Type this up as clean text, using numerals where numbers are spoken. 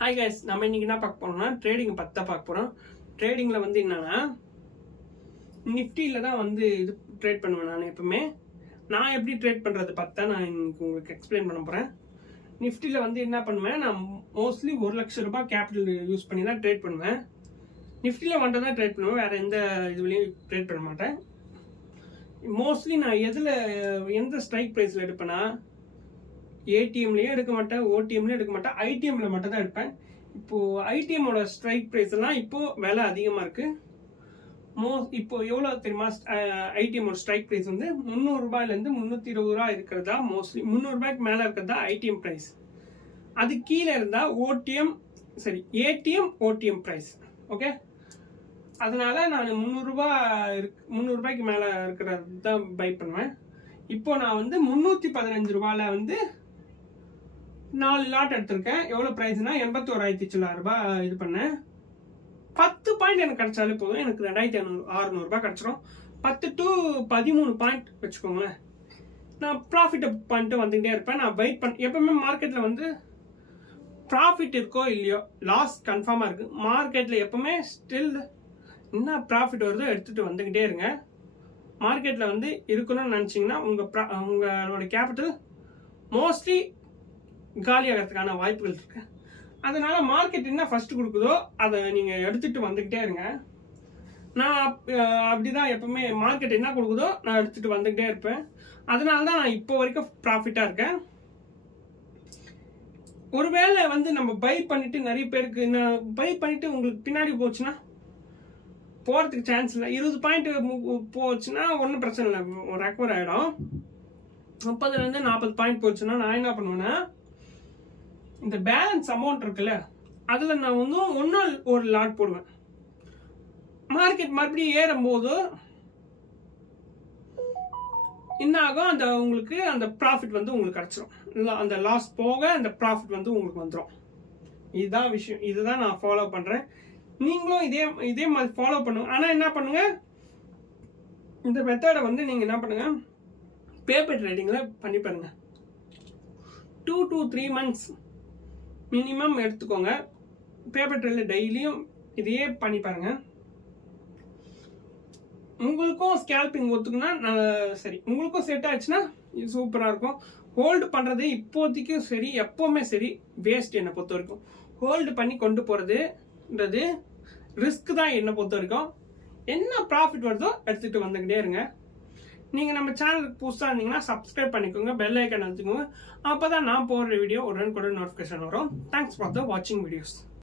Hi guys, நம்ம இன்னைக்கு என்ன பார்க்க போறோம்னா ட்ரேடிங் பற்றி தான் பார்க்க போகிறோம். ட்ரேடிங்கில் வந்து என்னன்னா நிஃப்டியில் தான் வந்து இது ட்ரேட் பண்ணுவேன். நான் எப்பவுமே நான் எப்படி ட்ரேட் பண்ணுறது பார்த்தா நான் இன்னைக்கு உங்களுக்கு எக்ஸ்பிளைன் பண்ண போகிறேன். நிஃப்டியில் வந்து என்ன பண்ணுவேன், நான் மோஸ்ட்லி 1,00,000 ரூபாய் கேபிட்டல் யூஸ் பண்ணி தான் ட்ரேட் பண்ணுவேன். நிஃப்டியில் வந்துட்டு தான் ட்ரேட் பண்ணுவேன், வேறு எந்த இதுலேயும் ட்ரேட் பண்ண மாட்டேன். மோஸ்ட்லி நான் எந்த ஸ்ட்ரைக் ப்ரைஸில் எடுப்பேன்னா ஏடிஎம்லேயும் எடுக்க மாட்டேன், ஓடிஎம்லேயும் எடுக்க மாட்டேன், ஐடிஎம்ல மட்டும் தான் எடுப்பேன். இப்போது ஐடிஎம்மோட ஸ்ட்ரைக் ப்ரைஸ் எல்லாம் இப்போது விலை அதிகமாக இருக்குது. இப்போ எவ்வளோ தெரியுமா? ஐடிஎம்மோட ஸ்ட்ரைக் ப்ரைஸ் வந்து 300 ரூபாயிலேருந்து 320 ரூபா இருக்கிறதா, மோஸ்ட்லி 300 ரூபாய்க்கு மேலே இருக்கிறதா ஐடிஎம் ப்ரைஸ். அது கீழே இருந்தால் ஏடிஎம் ஓடிஎம் ப்ரைஸ். ஓகே, அதனால நான் 300 ரூபாய்க்கு மேலே இருக்கிறது தான் பை பண்ணுவேன். இப்போ நான் வந்து 315 ரூபாயில் வந்து 4 லாட் எடுத்திருக்கேன். எவ்வளோ ப்ரைஸ்னா 81,900 ரூபாய் இது பண்ணேன். 10 பாயிண்ட் எனக்கு கிடைச்சாலே போதும், எனக்கு 2,600 ரூபாய் கிடைச்சிரும். 10 to 13 பாயிண்ட் வச்சுக்கோங்களேன். நான் ப்ராஃபிட் பண்ணிட்டு வந்துகிட்டே இருப்பேன். நான் வெயிட் எப்பவுமே மார்க்கெட்டில் வந்து ப்ராஃபிட் இருக்கோ இல்லையோ லாஸ் கன்ஃபார்மாக இருக்குது. மார்க்கெட்டில் எப்பவுமே ஸ்டில் என்ன ப்ராஃபிட் வருதோ எடுத்துகிட்டு வந்துக்கிட்டே இருங்க. மார்க்கெட்டில் வந்து இருக்கணும்னு நினச்சிங்கன்னா உங்களோட கேபிட்டல் மோஸ்ட்லி காலியாகிறதுக்கான வாய்ப்புகள் இருக்கு. அதனால மார்க்கெட் என்ன ஃபர்ஸ்ட் கொடுக்குதோ அதை நீங்கள் எடுத்துகிட்டு வந்துக்கிட்டே இருங்க. நான் அப்படிதான் எப்பவுமே மார்க்கெட் என்ன கொடுக்குதோ நான் எடுத்துகிட்டு வந்துக்கிட்டே இருப்பேன். அதனால தான் நான் இப்போ வரைக்கும் ப்ராஃபிட்டாக இருக்கேன். ஒருவேளை வந்து நம்ம பை பண்ணிட்டு நிறைய பேருக்கு பை பண்ணிட்டு உங்களுக்கு பின்னாடி போச்சுன்னா போகிறதுக்கு சான்ஸ் இல்லை. 20 பாயிண்ட் போச்சுன்னா ஒன்றும் பிரச்சனை இல்லை, ரெக்கவர் ஆகிடும். 30லேருந்து 40 பாயிண்ட் போச்சுன்னா நான் என்ன பண்ணுவேன்னா, இந்த பேலன்ஸ் அமௌண்ட் இருக்குல்ல அதில் நான் வந்து ஒரு லாட் போடுவேன். மார்க்கெட் மறுபடியும் ஏறும்போது என்ன ஆகும், உங்களுக்கு அந்த ப்ராஃபிட் வந்து உங்களுக்கு கிடைச்சிரும். அந்த லாஸ் போக அந்த ப்ராஃபிட் வந்து உங்களுக்கு வந்துடும். இதுதான் விஷயம். இதுதான் நான் ஃபாலோ பண்ணுறேன். நீங்களும் இதே மாதிரி ஃபாலோ பண்ணுங்க. ஆனால் என்ன பண்ணுங்க, இந்த மெத்தடை வந்து நீங்கள் என்ன பண்ணுங்க, பேப்பர் ட்ரேடிங்கில் பண்ணி பாருங்க. 2 to 3 months மினிமம் எடுத்துக்கோங்க. பேப்பர் ட்ரேடில் டெய்லியும் இதையே பண்ணி பாருங்க. உங்களுக்கும் ஸ்கேல்பிங் ஒத்துக்குன்னா சரி, உங்களுக்கும் செட் ஆச்சுன்னா இது சூப்பராக இருக்கும். ஹோல்டு பண்ணுறது இப்போதைக்கும் சரி, எப்போவுமே சரி வேஸ்ட். என்னை பொறுத்த வரைக்கும் ஹோல்டு பண்ணி கொண்டு போகிறதுன்றது ரிஸ்க் தான். என்னை பொறுத்த வரைக்கும் என்ன ப்ராஃபிட் வருதோ எடுத்துகிட்டு வந்துக்கிட்டே இருங்க. நீங்கள் நம்ம சேனலுக்கு புதுசாக இருந்தீங்கன்னா சப்ஸ்கிரைப் பண்ணிக்கோங்க, பெல் ஐக்கான் அழுத்திக்கோங்க. அப்போ தான் நான் போடுற வீடியோ உடனுக்குடன் நோட்டிஃபிகேஷன் வரும். தேங்க்ஸ் ஃபார் த வாட்சிங் வீடியோஸ்.